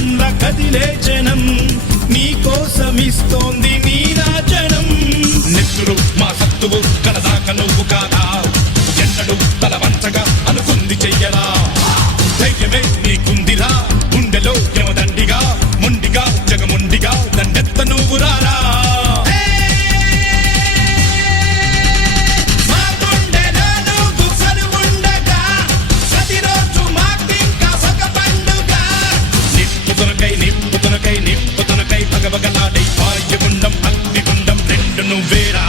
కండ్ల కదిలే జనం నీ కోసమిస్తోంది నీరాజనం నెత్తురు మా సత్తువు కడదాక నువ్వు కాదా ఎన్నడు తల వంచగా అనుకుంది చెయ్యరా ధైర్యమే నీకుందిరా గుండెలో యమదండిగా మొండిగా జగముండిగా దండెత్త నువ్వు రారా నిప్పుతునకై భగభగలాడే వాయుగుండం అగ్నిగుండం రెండు నువ్వేరా